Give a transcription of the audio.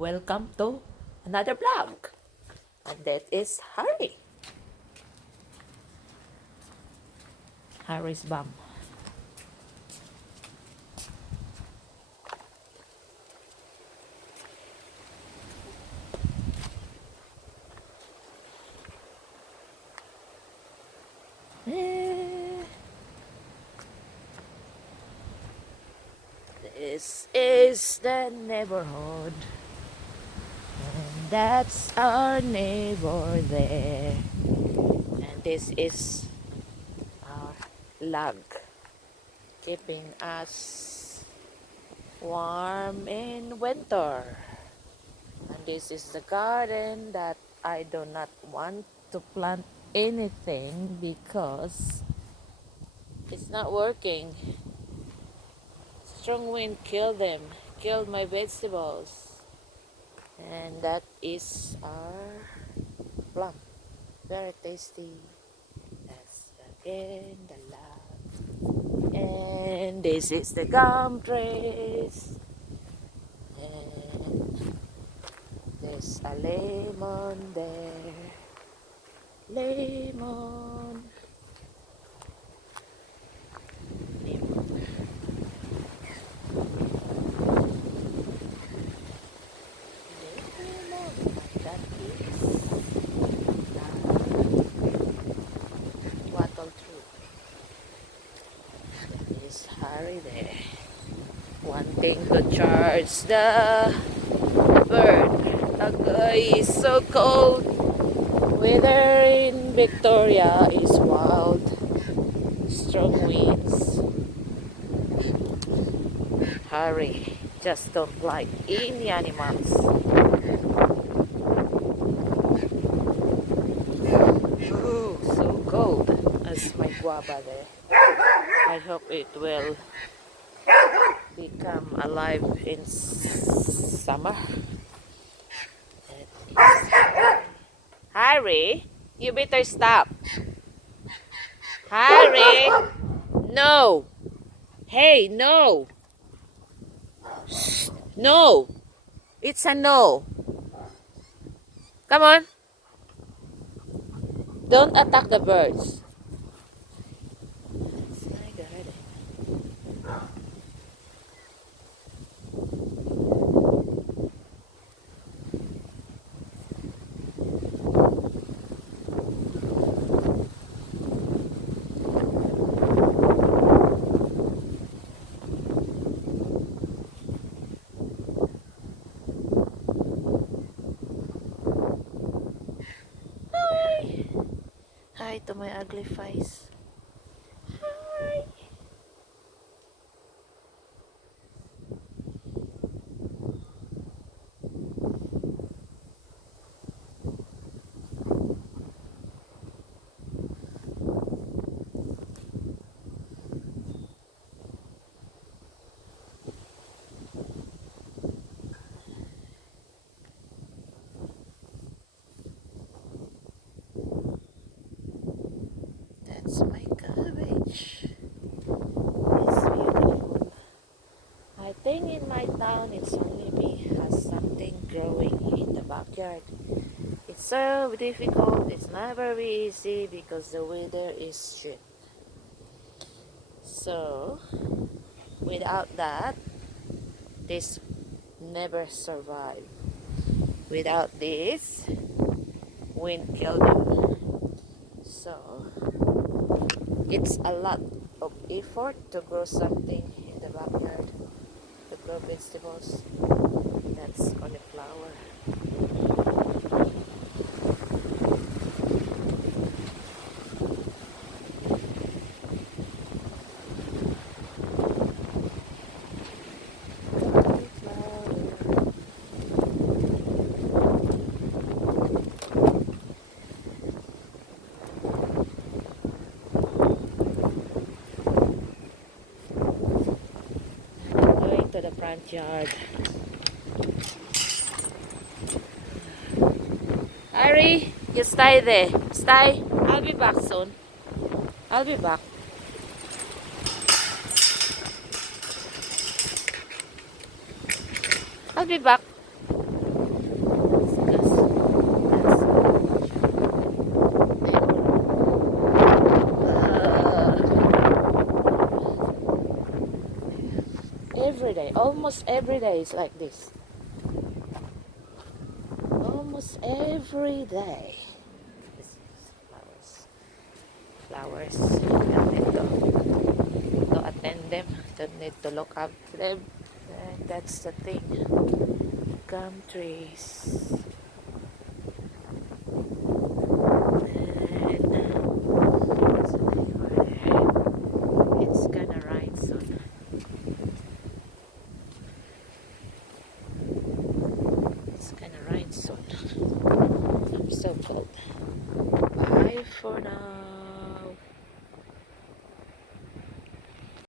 Welcome to another vlog. And that is Harry's bum. Eh, This is the neighborhood. And that's our neighbor there. And this is our log, keeping us warm in winter. And this is the garden that I do not want to plant anything because it's not working. Strong wind killed my vegetables. And that is our plum. Very tasty. That's again the love. And this is the gum trees. And there's a lemon there. Lemon. Lemon. That is wattle tree. That is Harry there. Wanting to charge the bird. The guy is so cold. Weather in Victoria is wild. Strong winds. Harry just don't like any animals. Ooh, so cold. As my guava there. I hope it will become alive in summer. Harry, you better stop. Harry, no. Hey, no. No. It's a no. Come on. Don't attack the birds. It's my garden. Hi. Hi to my ugly face. Hi. That's my cabbage. It's beautiful. I think in my town it's only me has something growing in the backyard. It's so difficult. It's not very easy because the weather is shit. So without that, this never survive. Without this, wind killed them. So it's a lot of effort to grow something in the backyard, to grow vegetables. That's cauliflower. Cauliflower. Going to the front yard. Harry, you stay there. Stay. I'll be back soon. I'll be back. I'll be back. almost every day is like this. Almost every day. This is flowers. Flowers. You don't need to attend them. Don't need to look up to them. And that's the thing. Gum trees. It's gonna rain soon. It's gonna rain soon. I'm so cold. Bye for now.